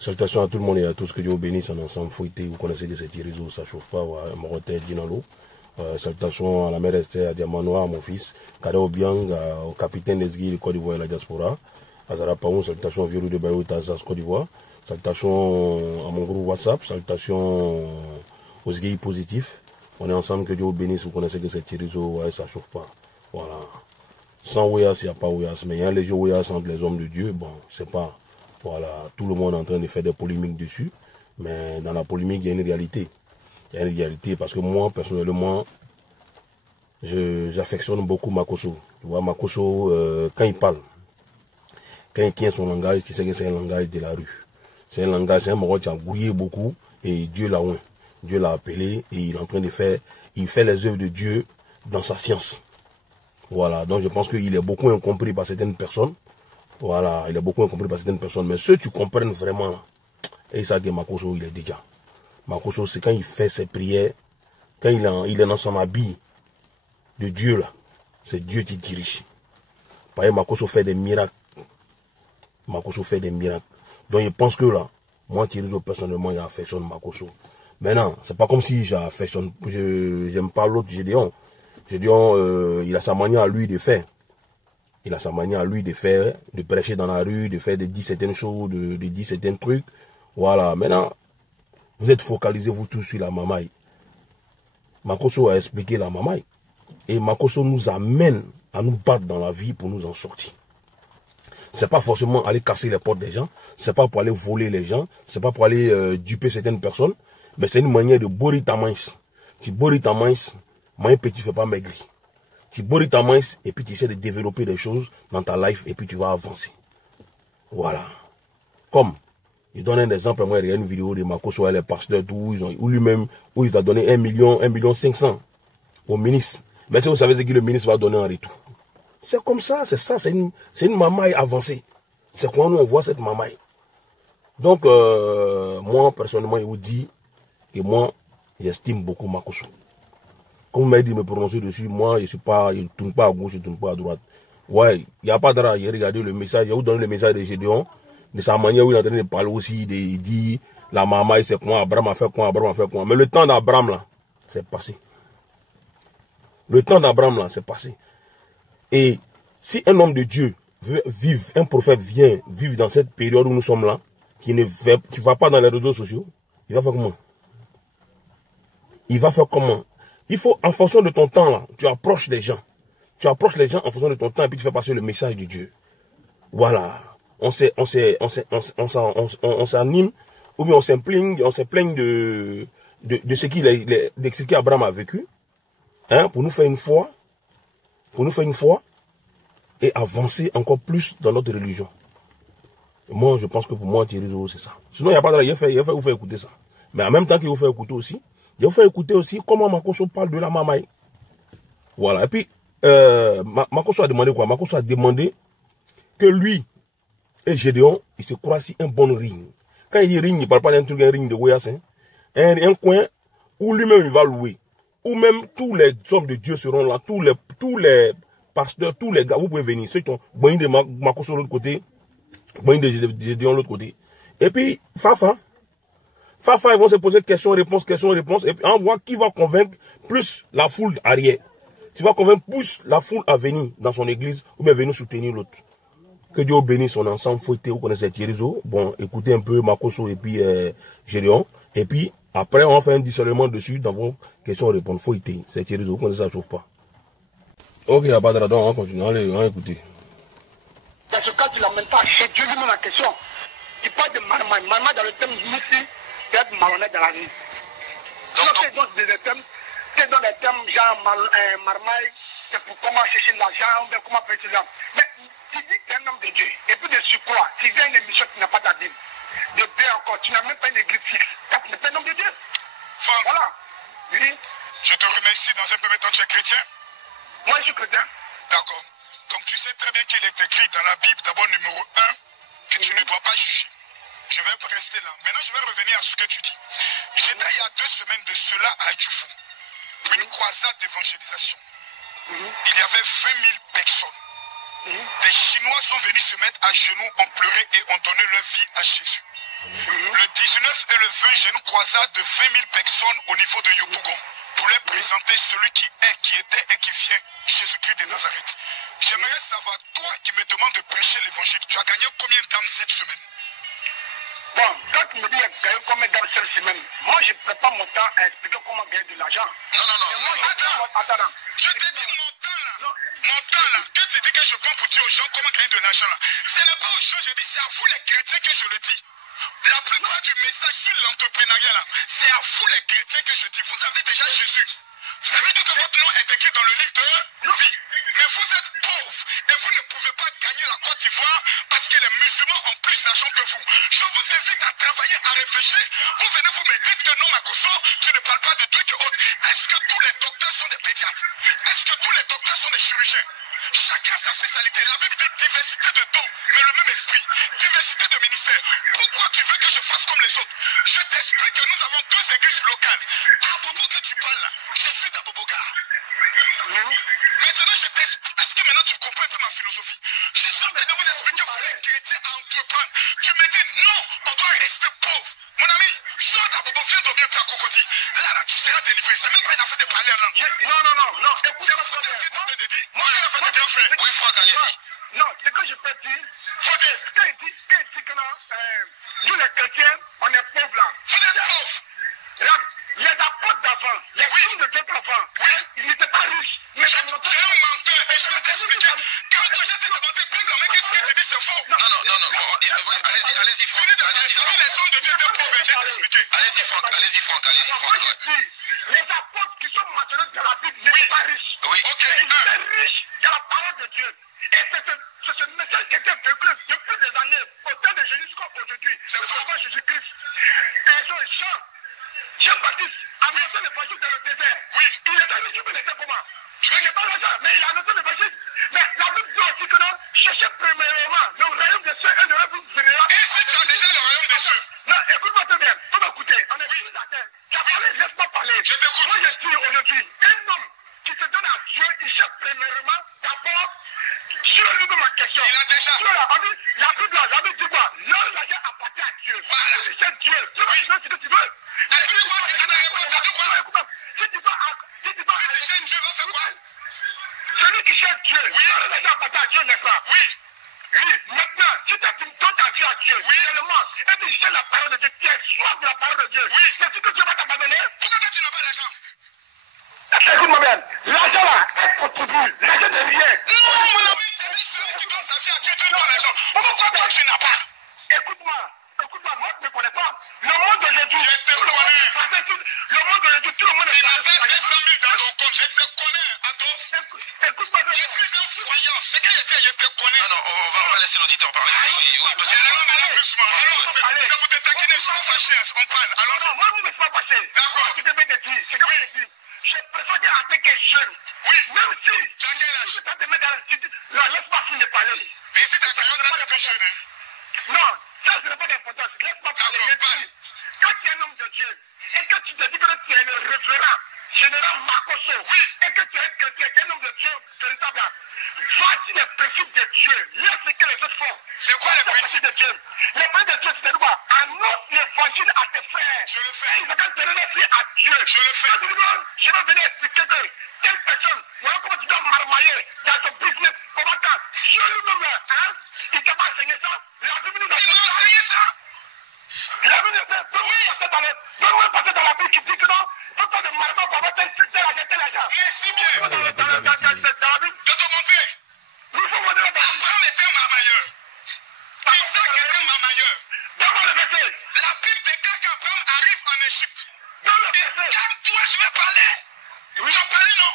Salutations à tout le monde et à tous, que Dieu vous bénisse en ensemble. Fouité, vous connaissez que c'est réseau, ça chauffe pas. Moroté, Dinalo. Salutations à la mère Esther, à Diamanoa, à mon fils, Kade Obiang, au capitaine Nesgui, le Côte d'Ivoire et la diaspora. À Zara Paon, salutations au Virou de Bayou, Tazas, Côte d'Ivoire. Salutations à mon groupe WhatsApp. Salutations aux gays positifs. On est ensemble, que Dieu vous bénisse. Vous connaissez que c'est réseau, ouais, ça chauffe pas. Voilà. Sans Ouias, il n'y a pas Ouias. Mais il y a un léger Ouias entre les hommes de Dieu. Bon, c'est pas. Voilà, tout le monde est en train de faire des polémiques dessus, mais dans la polémique, il y a une réalité. Il y a une réalité parce que moi, personnellement, j'affectionne beaucoup Makosso. Tu vois, Makosso, quand il parle, quand il tient son langage, tu sais que c'est un langage de la rue. C'est un langage, c'est un mot qui a grouillé beaucoup et Dieu l'a oint. Dieu l'a appelé et il est en train de faire, il fait les œuvres de Dieu dans sa science. Voilà, donc je pense qu'il est beaucoup incompris par certaines personnes. Voilà, il est beaucoup incompris par certaines personnes. Mais ceux qui comprennent vraiment, et ça que Makosso, il est déjà. Makosso, c'est quand il fait ses prières, quand il est dans son habit de Dieu, là, c'est Dieu qui dirige. Par exemple, Makosso fait des miracles. Makosso fait des miracles. Donc, je pense que là, moi, Thierry, personnellement, j'affectionne Makosso. Maintenant, c'est pas comme si j'affectionne, j'aime pas l'autre Gédéon. Gédéon, il a sa manière à lui de faire. Il a sa manière à lui de faire, de prêcher dans la rue, de faire, de dire certaines choses, de dire certains trucs. Voilà. Maintenant, vous êtes focalisés, vous tous, sur la mamaille. Makosso a expliqué la mamaille. Et Makosso nous amène à nous battre dans la vie pour nous en sortir. C'est pas forcément aller casser les portes des gens. C'est pas pour aller voler les gens. C'est pas pour aller duper certaines personnes. Mais c'est une manière de bourrer ta main. Tu bourres ta main, main petit fait pas maigrir. Tu bourres ta main et puis tu essaies de développer des choses dans ta life et puis tu vas avancer. Voilà. Comme, je donne un exemple, moi, il y a une vidéo de Makosso, les pasteurs, où lui-même, où il a donné 1 million 500 au ministre. Mais si vous savez ce que le ministre va donner en retour. C'est comme ça, c'est ça, c'est une mamaille avancée. C'est quoi nous on voit cette mamaille. Donc, moi, personnellement, je vous dis que moi, j'estime beaucoup Makosso. Comme vous m'avez dit de me prononcer dessus, moi, je ne tourne pas à gauche, je ne tourne pas à droite. Ouais, il n'y a pas de rare. J'ai regardé le message, j'ai donné le message de Gédéon, de sa manière où il est en train de parler aussi, il dit, la maman, c'est quoi, Abraham a fait quoi, Abraham a fait quoi. Mais le temps d'Abraham, là, c'est passé. Le temps d'Abraham, là, c'est passé. Et si un homme de Dieu veut vivre, un prophète vient vivre dans cette période où nous sommes là, qui ne va pas dans les réseaux sociaux, il va faire comment? Il va faire comment? Il faut, en fonction de ton temps, là, tu approches les gens. Tu approches les gens en fonction de ton temps et puis tu fais passer le message de Dieu. Voilà. On s'anime, ou bien on s'impligne de ce qu'Abraham a vécu, hein, pour nous faire une foi, et avancer encore plus dans notre religion. Moi, je pense que pour moi, Thierry, c'est ça. Sinon, il n'y a pas de, il faut vous faire écouter ça. Mais en même temps qu'il vous fait écouter aussi, il vous fait écouter aussi comment Makosso parle de la mamaille. Voilà. Et puis, Makosso a demandé quoi? Makosso a demandé que lui et Gédéon, ils se croient si un bon ring. Quand il dit ring, il ne parle pas d'un truc, un ring de Goyas, hein. Un coin où lui-même il va louer. Où même tous les hommes de Dieu seront là, tous les pasteurs, tous les gars, vous pouvez venir. Ceux qui ont Boigny de Makosso de l'autre côté, Boigny de Gédéon de l'autre côté. Et puis, Fafa, ils vont se poser questions, réponses, et puis on voit qui va convaincre plus la foule arrière. Tu vas convaincre plus la foule à venir dans son église ou bien venir soutenir l'autre. Que Dieu bénisse son ensemble fouetté, vous connaissez Thierry. Bon, écoutez un peu Makosso et puis Gédéon. Et puis, après, on fait un discernement dessus dans vos questions-réponses. Fouetté, c'est Thierry, vous connaissez ça, chauffe pas. Ok, il n'y a pas de radon, on va continuer, allez, on va écouter. Parce que quand tu l'amènes pas chez Dieu lui-même la question, il parle de marmaille. Marmaille dans le thème Moussi, c'est être malhonnête dans la vie. Donc, c'est dans des thèmes, c'est dans les thèmes genre marmaille, c'est pour comment chercher l'argent, ou bien comment faire cela. Mais tu dis que tu es un homme de Dieu, et puis de surcroît, tu viens à une émission qui n'a pas ta Bible. De bien encore, tu n'as même pas une église fixe, car tu n'es pas un homme de Dieu. Franck, voilà. Oui. Je te remercie. Dans un premier temps, tu es chrétien? Moi, je suis chrétien. D'accord. Donc tu sais très bien qu'il est écrit dans la Bible, d'abord numéro 1, que tu ne dois pas juger. Je vais rester là. Maintenant, je vais revenir à ce que tu dis. J'étais il y a 2 semaines de cela à Djoufou, pour une croisade d'évangélisation. Il y avait 20 000 personnes. Des Chinois sont venus se mettre à genoux, ont pleuré et ont donné leur vie à Jésus. Le 19 et le 20, j'ai une croisade de 20 000 personnes au niveau de Yopougon pour leur présenter celui qui est, qui était et qui vient, Jésus-Christ de Nazareth. J'aimerais savoir, toi qui me demandes de prêcher l'évangile, tu as gagné combien d'âmes cette semaine? Bon, quand tu me dis gagner combien d'âmes cette semaine, moi je ne prends pas mon temps à expliquer comment gagner de l'argent. Non. Attends. Je te dis mon temps là. Mon temps là. Quand tu dis que je prends pour dire aux gens comment gagner de l'argent là, ce n'est pas aux gens, je dis, c'est à vous les chrétiens que je le dis. La plupart du message sur l'entrepreneuriat là, c'est à vous les chrétiens que je dis. Vous avez déjà Jésus. Ça veut dire que votre nom est écrit dans le livre de vie. Mais vous êtes pauvres et vous ne pouvez pas gagner la Côte d'Ivoire parce que les musulmans ont plus d'argent que vous. Je vous invite à travailler, à réfléchir. Vous venez vous me dites que non, Makoso, tu ne parles pas de trucs et autres. Est-ce que tous les docteurs sont des pédiatres? Est-ce que tous les docteurs sont des chirurgiens? Chacun a sa spécialité. La Bible dit diversité de dons, mais le même esprit. Diversité de ministères. Pourquoi tu veux que je fasse comme les autres? Je t'explique que nous avons deux églises locales. À Bobo que tu parles là, je suis d'Aboboka. Maintenant, je t'explique. Est-ce que maintenant tu comprends un peu ma philosophie? Je suis en train de vous expliquer, vous les chrétiens, à entreprendre. Tu me dis non, on doit rester pauvre. Mon ami, sors d'Abobo, viens dormir à Cocody. Là, tu seras délivré. C'est même pas une affaire de parler en langue. Non. C'est fou de ce que tu es en train de dire. Moi, il a fait de grand frère. Oui, Franck, allez-y. Non, ce que je peux dire, Faut dire. quand il dit que nous les chrétiens, on est pauvres là. Vous êtes pauvres. Les apôtres d'avant, les films de Dieu d'avant, ils n'étaient pas riches. Mais Tu es un menteur et je vais t'expliquer. Quand je t'ai demandé Pablo, mais qu'est-ce que tu dis, c'est faux. Non. Allez-y, Franck. Les hommes de Dieu étaient pauvres, je vais t'expliquer. Allez-y, Franck. Moi, je dis, les apôtres qui sont mentionnés dans la Bible n'étaient pas riches. Oui. Ok. Ils étaient riches dans la parole de Dieu. Et c'est ce message qui était véhiculé depuis des années, au temps de Jésus jusqu'à aujourd'hui. C'est faux. Avant Jésus-Christ. Et Jean-Baptiste a annoncé l'évangile dans le désert. Oui. Il était riche, il était comment? Il n'est pas l'argent, mais il a annoncé l'évangile. Mais la Bible dit aussi que non, cherchez premièrement le royaume des cieux et le royaume du Seigneur. Et si tu as déjà le royaume des cieux? Non, écoute-moi très bien, faut m'écouter. On est tous à terre. Tu as parlé, laisse pas parler. Je t'écoute. Moi, je dis aujourd'hui, un homme qui se donne à Dieu, il cherche premièrement, d'abord, Dieu lui-même en question. Il a déjà. Dieu, là, on dit, la Bible dit quoi? L'argent appartient à Dieu. Voilà. Tu cherches Dieu. Tu Oui. veux ce que tu veux. Et tu dis quoi? Tu as ta réponse, tu dis quoi? Si tu vas Si tu cherches Dieu, va faire quoi? celui qui cherche Dieu, Oui. l'argent appartient à Dieu, n'est-ce pas? Oui. Oui, maintenant, si tu donnes ta vie à Dieu, Oui. seulement, et tu cherches la parole de Dieu, tu es soif de la parole de Dieu, Oui. c'est ce que Dieu va t'abandonner. Pourquoi tu n'as pas d'argent? Écoute-moi bien, l'argent là, est contribue, l'argent de rien. Non, mon ami, c'est dit celui qui donne sa vie à Dieu, Dieu donne l'argent. Pourquoi toi tu n'as pas? Écoute-moi, moi je ne connais pas. Le monde d'aujourd'hui, Je te connais. Le monde d'aujourd'hui, tout le monde Tu est n'as pas 200 000 dans ton compte, je te connais, Anto. Écoute-moi Je bien. suis un voyant, c'est que je te connais. Non, on va laisser l'auditeur parler. Oui, monsieur. Alors, doucement. Alors, c'est pour te taquiner, je suis pas fâché, on parle. Non, Alors, moi je ne me suis pas passé. D'accord. Ce que je vais te dire, c'est que je te dis, je préfère dire à quelqu'un jeune. Oui. Même si, Tu as quel âge? tu te mets dans la cité, non, laisse-moi finir de parler. mais si t'as 40 ans, t'es plus jeune, hein. Non, ça ce n'est pas d'importance. Laisse-moi parler. D'accord, Je dis, quand tu es un homme de Dieu, et que tu te dis que tu es le référent, général Makoso, Oui. et que tu es chrétien, un homme de Dieu, véritable, voici les principes de Dieu. Laisse ce que les autres font. C'est quoi les principes? de Dieu? Les principes de Dieu, c'est quoi? Annonce l'évangile à tes frères. Je le fais. Ils vont donner la vie à Dieu. Je le fais. Quand tu dis, je vais venir expliquer que telle personne, voilà comment tu dois marmailler dans ton business, comment t'as. Dieu lui-même, hein, il t'a pas enseigné ça. La Bible nous a Il m'a dit enseigné ça. la Bible nous a dit, donne-moi passer dans la Bible qui dit que non, faut pas de marmot pour avoir tel argent. Mais si bien. Dans la Bible, De te montrer. il faut montrer dans Abraham était marmailleur. Isaac était marmailleur. Donne-moi le verset. La Bible déclare qu'Abraham arrive en Égypte. Donne le Et verset. calme-toi, je vais parler. Oui. Tu as parlé, non?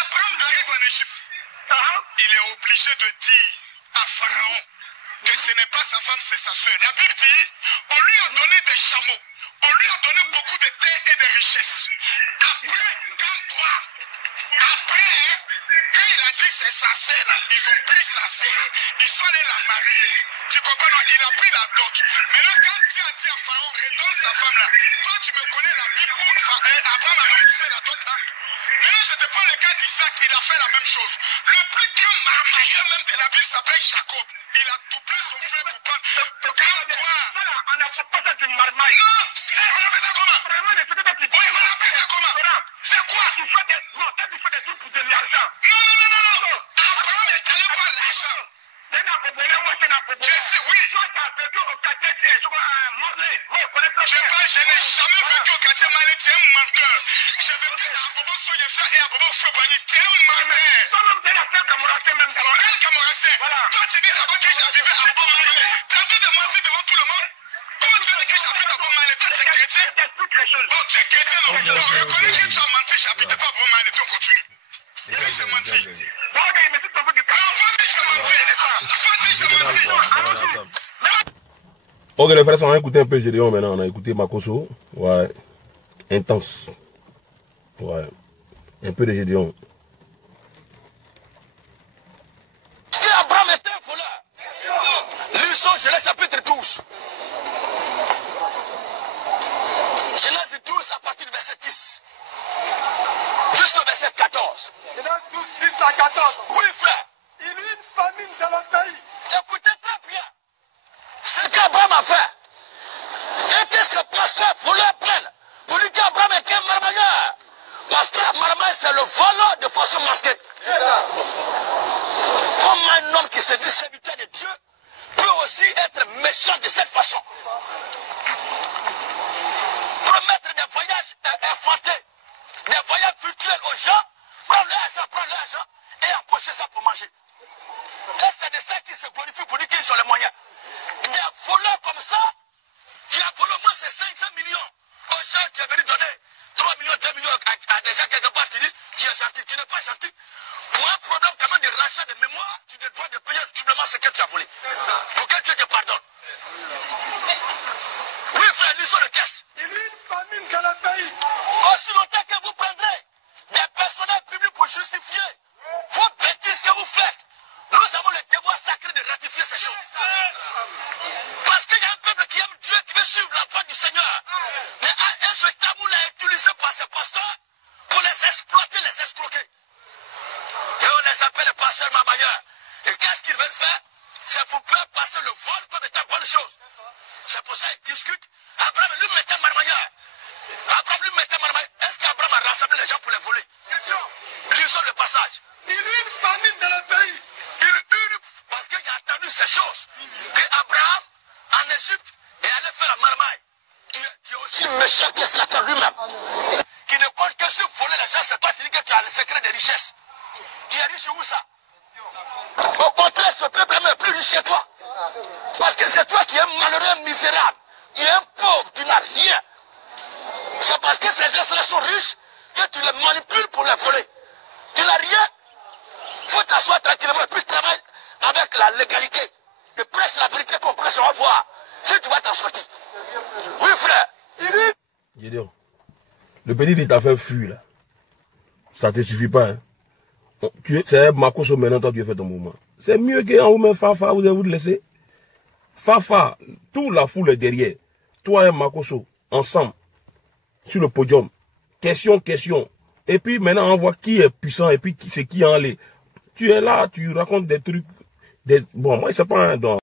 Abraham arrive en Égypte. Hein? Il est obligé de dire à Pharaon que ce n'est pas sa femme, c'est sa soeur. La Bible dit, on lui a donné des chameaux, on lui a donné beaucoup de terres et de richesses. Après, calme-toi. Après, quand il a dit c'est sa sœur, là, ils ont pris sa sœur, ils sont allés la marier. Tu comprends, non? Il a pris la dot. Maintenant, quand tu as dit à Pharaon, redonne sa femme là, toi tu me connais la Bible où Abraham a remboursé la dot là. Maintenant, je te prends le cas d'Isaac, il a fait la même chose. Le plus grand marmailleur même de la Bible s'appelle Jacob. Il a doublé son frère pour prendre. Calme-toi. n'a pas ça du marmaille. Non, on appelle ça comment? Vraiment, les choses Oui, on appelle ça comment? C'est quoi? Tu fais des... Non, toi, tu fais des trucs pour de l'argent. Non. Abraham est allé par l'argent. C'est un problème, moi, c'est un problème. Je sais, oui. Toi, tu as vécu au quartier, Morlaix. Oui, je connais très bien. Je n'ai jamais vécu au quartier Malais, tu es un menteur. J'ai vécu à Abobo Soyefsa et à Abobo Fobani, tu es un menteur. Toi, même, tu es la seule Camourassé, même d'abord. Quel Camourassé? Voilà. Toi, tu dis d'abord que j'habitais à Abobo Malais. Tu as dit de mentir devant tout le monde? Comment tu veux dire que j'habite à Abobo Malais? Toi, tu es chrétien? Je t'explique les choses. Oh, tu es chrétien, non? Donc, reconnais que tu as menti, j'habitais pas à Abobo Malais, puis on continue. Oui, j'ai menti. Bon, ok, mais si tu veux du cas. Ok les frères, on a écouté un peu Gédéon maintenant, on a écouté Makosso, ouais, intense, ouais, un peu de Gédéon. Est-ce qu'Abraham était un voleur? Lisons Genèse chapitre 12. Genèse 12 à partir du verset 10 jusqu'au verset 14. Genèse 12, 10 à 14. Oui frère. Il y a une famine dans le pays. Écoutez très bien. Ce qu'Abraham a fait. Était ce pasteur voleur plein. Pour lui dire qu'Abraham était un marmailleur. Parce que marmaille c'est le voleur de façon masquée. Comme un homme qui se dit serviteur de Dieu peut aussi être méchant de cette façon. Promettre des voyages infantés, des voyages virtuels aux gens, prendre l'argent et empocher ça pour manger. Et c'est de ça qui se glorifient pour dire qu'ils ont les moyens. Des voleurs comme ça, qui a volé au moins ces 500 millions aux gens qui est venu donner 3 millions, 2 millions à des gens quelque part, tu dis, tu es gentil, tu n'es pas gentil. Pour un problème quand même de rachat de mémoire, tu te dois de payer doublement ce que tu as volé. Pour que Dieu te pardonne. Oui frère, lisons le texte. Il y a une famine dans le pays. Aussi longtemps que vous prendrez des personnels publics pour justifier vos bêtises que vous faites, nous avons le devoir sacré de ratifier ces choses. Parce qu'il y a un peuple qui aime Dieu, qui veut suivre la voie du Seigneur. Mais ce tamoul est utilisé par ces pasteurs pour les exploiter, les escroquer. Et on les appelle les pasteurs marmailleurs. Et qu'est-ce qu'ils veulent faire? C'est pour faire passer le vol comme étant bonne chose. C'est pour ça qu'ils discutent. Abraham lui mettait marmailleur. Abraham lui mettait marmailleur. Est-ce qu'Abraham a rassemblé les gens pour les voler? Question. Lisons le passage. Il y a une famine dans le pays. Parce qu'il a entendu ces choses. Que Abraham, en Égypte, est allé faire la marmaille. Qui est aussi méchant que Satan lui-même. Qui ne compte que sur voler les gens, c'est pas tu dis que tu as le secret des richesses. Tu es riche où ça? Au contraire, ce peuple est plus riche que toi. Parce que c'est toi qui es malheureux, misérable. Tu es un pauvre, tu n'as rien. C'est parce que ces gens-là sont riches que tu les manipules pour les voler. Tu n'as rien. Il faut t'asseoir tranquillement et puis travailler avec la légalité. Et prêche la vérité qu'on prêche, on va voir si tu vas t'en sortir. Oui, frère. Gédéon, le petit t'a fait fuir là. Ça te suffit pas, hein. C'est Makosso maintenant, toi tu as fait ton mouvement. C'est mieux qu'en vous met Fafa, vous allez vous laisser. Fafa, toute la foule est derrière. Toi et Makosso, ensemble, sur le podium. Question. Et puis maintenant, on voit qui est puissant et puis c'est qui en l'air. Tu es là, tu racontes des trucs. Bon, moi, c'est pas un don.